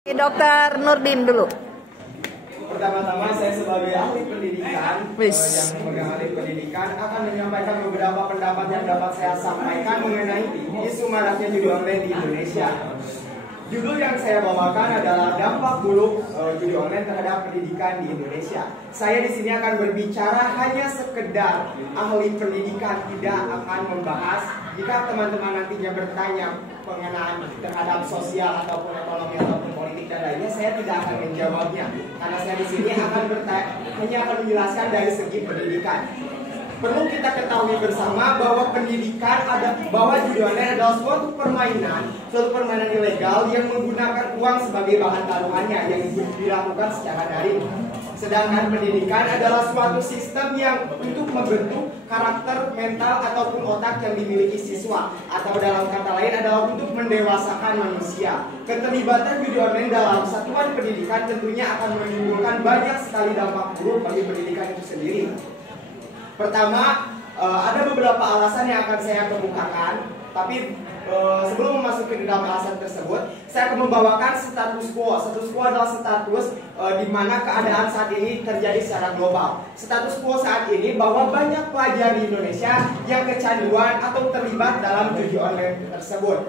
Dokter Nurdin dulu. Pertama-tama saya sebagai ahli pendidikan yang memegang ahli pendidikan akan menyampaikan beberapa pendapat yang dapat saya sampaikan mengenai isu maraknya judi online di Indonesia. Judul yang saya bawakan adalah dampak buruk judi online terhadap pendidikan di Indonesia. Saya di sini akan berbicara hanya sekedar ahli pendidikan, tidak akan membahas. Jika teman-teman nantinya bertanya pengenaan terhadap sosial ataupun ekonomi ataupun politik dan lainnya, saya tidak akan menjawabnya karena saya di sini hanya akan menjelaskan dari segi pendidikan. Perlu kita ketahui bersama bahwa bahwa judi online adalah suatu permainan ilegal yang menggunakan uang sebagai bahan taruhannya yang dilakukan secara daring. Sedangkan pendidikan adalah suatu sistem yang untuk membentuk karakter mental ataupun otak yang dimiliki siswa, atau dalam kata lain adalah untuk mendewasakan manusia. Keterlibatan judi online dalam satuan pendidikan tentunya akan menimbulkan banyak sekali dampak buruk bagi pendidikan itu sendiri. Pertama, ada beberapa alasan yang akan saya kemukakan, tapi sebelum memasuki ke dalam alasan tersebut, saya akan membawakan status quo. Status quo adalah status di mana keadaan saat ini terjadi secara global. Status quo saat ini bahwa banyak pelajar di Indonesia yang kecanduan atau terlibat dalam judi online tersebut.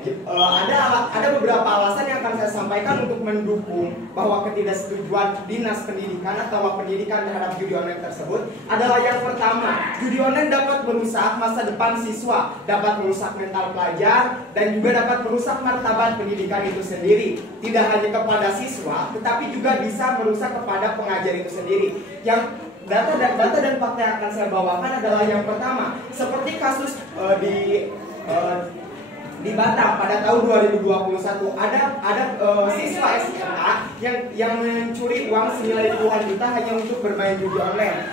Ada beberapa alasan yang akan saya sampaikan untuk mendukung bahwa ketidaksetujuan dinas pendidikan atau pendidikan terhadap judi online tersebut adalah yang pertama, judi online dapat merusak masa depan siswa, dapat merusak mental pelajar, dan juga dapat merusak martabat pendidikan itu sendiri. Tidak hanya kepada siswa, tetapi juga bisa merusak kepada pengajar itu sendiri. Yang data dan fakta yang akan saya bawakan adalah yang pertama, seperti kasus di Batam pada tahun 2021 ada siswa SMA yang mencuri uang senilai puluhan juta hanya untuk bermain judi online.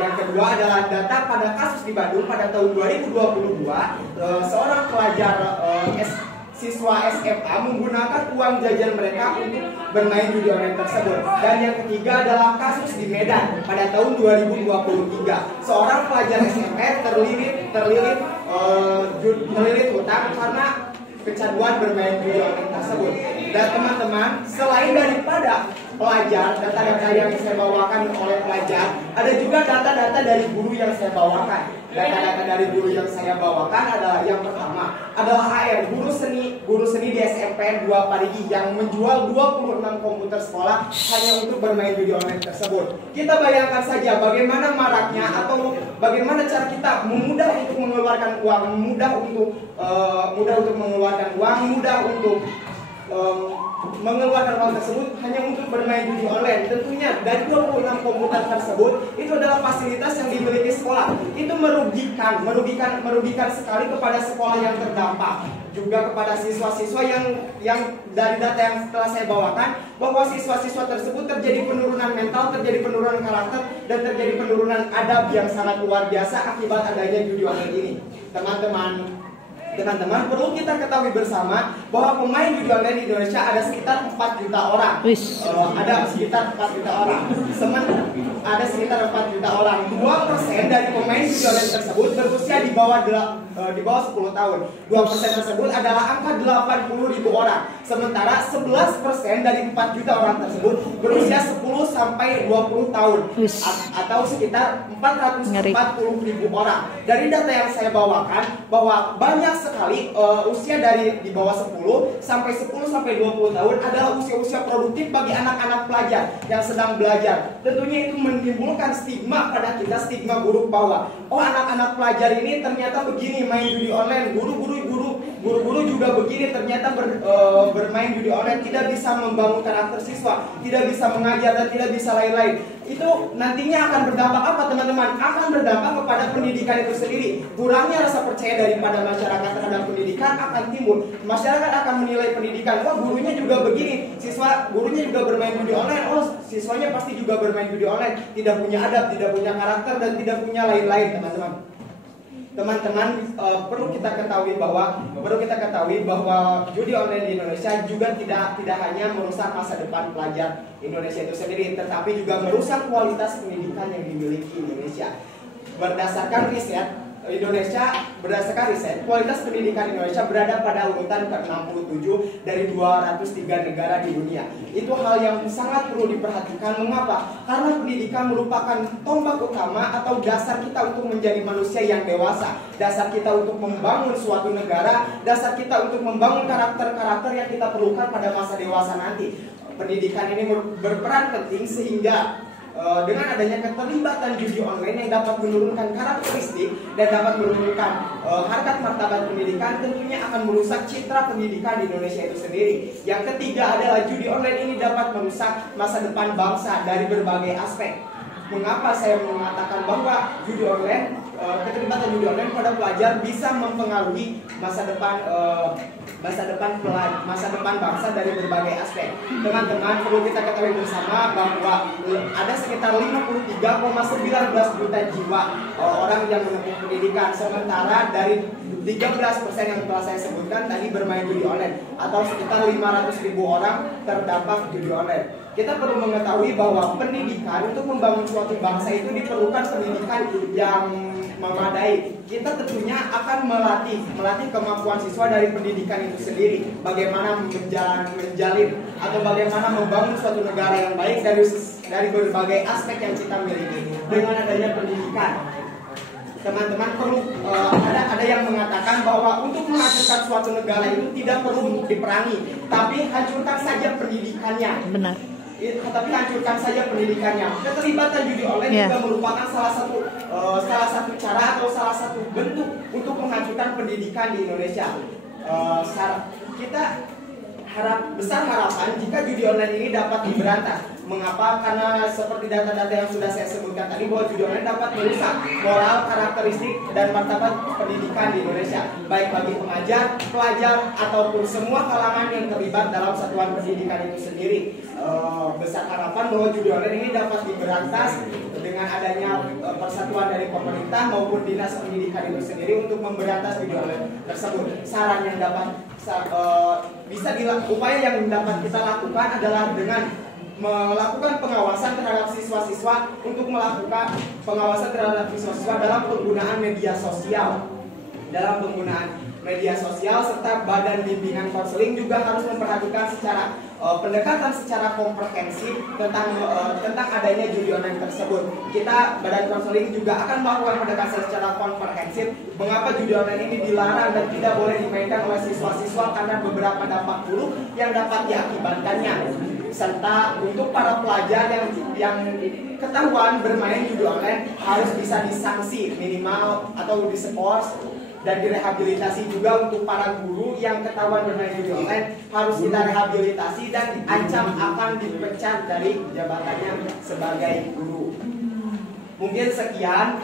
Yang kedua adalah data pada kasus di Bandung pada tahun 2022, seorang pelajar siswa SMA menggunakan uang jajan mereka untuk bermain judi online tersebut. Dan yang ketiga adalah kasus di Medan pada tahun 2023, seorang pelajar SMA terlilit hutang karena kecanduan bermain judi online tersebut. Dan teman-teman, selain daripada pelajar, data-data yang saya bawakan oleh pelajar, ada juga data-data dari guru yang saya bawakan. Data-data dari guru yang saya bawakan adalah yang pertama adalah HR, guru seni di SMP 2 Parigi yang menjual 26 komputer sekolah hanya untuk bermain judi online tersebut. Kita bayangkan saja bagaimana maraknya atau bagaimana cara kita mudah untuk mengeluarkan uang, mudah untuk mengeluarkan uang, mudah untuk mengeluarkan uang tersebut hanya untuk bermain judi online. Tentunya dari 26 komputer tersebut itu adalah fasilitas yang dimiliki sekolah. Itu merugikan sekali kepada sekolah yang terdampak, juga kepada siswa-siswa yang dari data yang setelah saya bawakan bahwa siswa-siswa tersebut terjadi penurunan mental, terjadi penurunan karakter, dan terjadi penurunan adab yang sangat luar biasa akibat adanya judi online ini. Teman-teman, perlu kita ketahui bersama bahwa pemain judi online di Indonesia ada sekitar 4 juta orang. Ada sekitar 4 juta orang. Ada sekitar 4 juta orang. 2% dari pemain judi online tersebut berusia di bawah 10 tahun. 2% tersebut adalah angka 80.000 orang. Sementara 11% dari 4 juta orang tersebut berusia 10 sampai 20 tahun. Atau sekitar 440.000 orang. Dari data yang saya bawakan bahwa banyak sekali usia di bawah 10 sampai 20 tahun adalah usia-usia produktif bagi anak-anak pelajar yang sedang belajar. Tentunya itu menimbulkan stigma pada kita, stigma buruk bahwa anak-anak pelajar ini ternyata begini main judi online, guru-guru juga begini ternyata bermain judi online, tidak bisa membangun karakter siswa, tidak bisa mengajar dan tidak bisa lain-lain. Itu nantinya akan berdampak apa teman-teman? Akan berdampak kepada pendidikan itu sendiri. Kurangnya rasa percaya daripada masyarakat terhadap pendidikan akan timbul. Masyarakat akan menilai pendidikan, gurunya juga begini, gurunya juga bermain judi online, siswanya pasti juga bermain judi online, tidak punya adab, tidak punya karakter, dan tidak punya lain-lain teman-teman. Perlu kita ketahui bahwa judi online di Indonesia juga tidak hanya merusak masa depan pelajar Indonesia itu sendiri, tetapi juga merusak kualitas pendidikan yang dimiliki Indonesia. Berdasarkan riset Indonesia berdasarkan riset, kualitas pendidikan Indonesia berada pada urutan ke-67 dari 203 negara di dunia. Itu hal yang sangat perlu diperhatikan. Mengapa? Karena pendidikan merupakan tombak utama atau dasar kita untuk menjadi manusia yang dewasa, dasar kita untuk membangun suatu negara, dasar kita untuk membangun karakter-karakter yang kita perlukan pada masa dewasa nanti. Pendidikan ini berperan penting sehingga dengan adanya keterlibatan judi online yang dapat menurunkan karakteristik dan dapat menurunkan harkat martabat pendidikan, tentunya akan merusak citra pendidikan di Indonesia itu sendiri. Yang ketiga adalah judi online ini dapat merusak masa depan bangsa dari berbagai aspek. Mengapa saya mengatakan bahwa judi online, keterlibatan judi online pada pelajar bisa mempengaruhi masa depan bangsa dari berbagai aspek. Teman-teman, perlu kita ketahui bersama bahwa ada sekitar 53,19 juta jiwa orang yang menempuh pendidikan, sementara dari 13% yang telah saya sebutkan tadi bermain judi online, atau sekitar 500.000 orang terdampak judi online. Kita perlu mengetahui bahwa pendidikan untuk membangun suatu bangsa itu diperlukan pendidikan yang memadai. Kita tentunya akan melatih kemampuan siswa dari pendidikan itu sendiri. Bagaimana menjalin atau bagaimana membangun suatu negara yang baik dari berbagai aspek yang kita miliki dengan adanya pendidikan. Teman-teman, perlu ada yang mengatakan bahwa untuk menghancurkan suatu negara itu tidak perlu diperangi, tapi hancurkan saja pendidikannya. Benar. Tapi hancurkan saja pendidikannya. Keterlibatan judi online juga merupakan salah satu cara atau salah satu bentuk untuk menghancurkan pendidikan di Indonesia. Kita besar harapan jika judi online ini dapat diberantas. Mengapa? Karena seperti data-data yang sudah saya sebutkan tadi, bahwa judi online dapat merusak moral, karakteristik, dan martabat pendidikan di Indonesia, baik bagi pengajar, pelajar, ataupun semua kalangan yang terlibat dalam satuan pendidikan itu sendiri. Besar harapan bahwa judi online ini dapat diberantas dengan adanya persatuan dari pemerintah maupun dinas pendidikan itu sendiri untuk memberantas judi online tersebut. Saran yang dapat upaya yang dapat kita lakukan adalah dengan melakukan pengawasan terhadap siswa-siswa, untuk melakukan pengawasan terhadap siswa-siswa dalam penggunaan media sosial. Serta badan bimbingan konseling juga harus memperhatikan secara pendekatan secara komprehensif tentang adanya judi online tersebut. Badan konseling juga akan melakukan pendekatan secara komprehensif mengapa judi online ini dilarang dan tidak boleh dimainkan oleh siswa-siswa karena beberapa dampak buruk yang dapat diakibatkannya. Serta untuk para pelajar yang ketahuan bermain judi online harus bisa disanksi minimal atau diskors dan direhabilitasi juga. Untuk para guru yang ketahuan bermain judi online harus kita rehabilitasi dan diancam akan dipecat dari jabatannya sebagai guru. Mungkin sekian.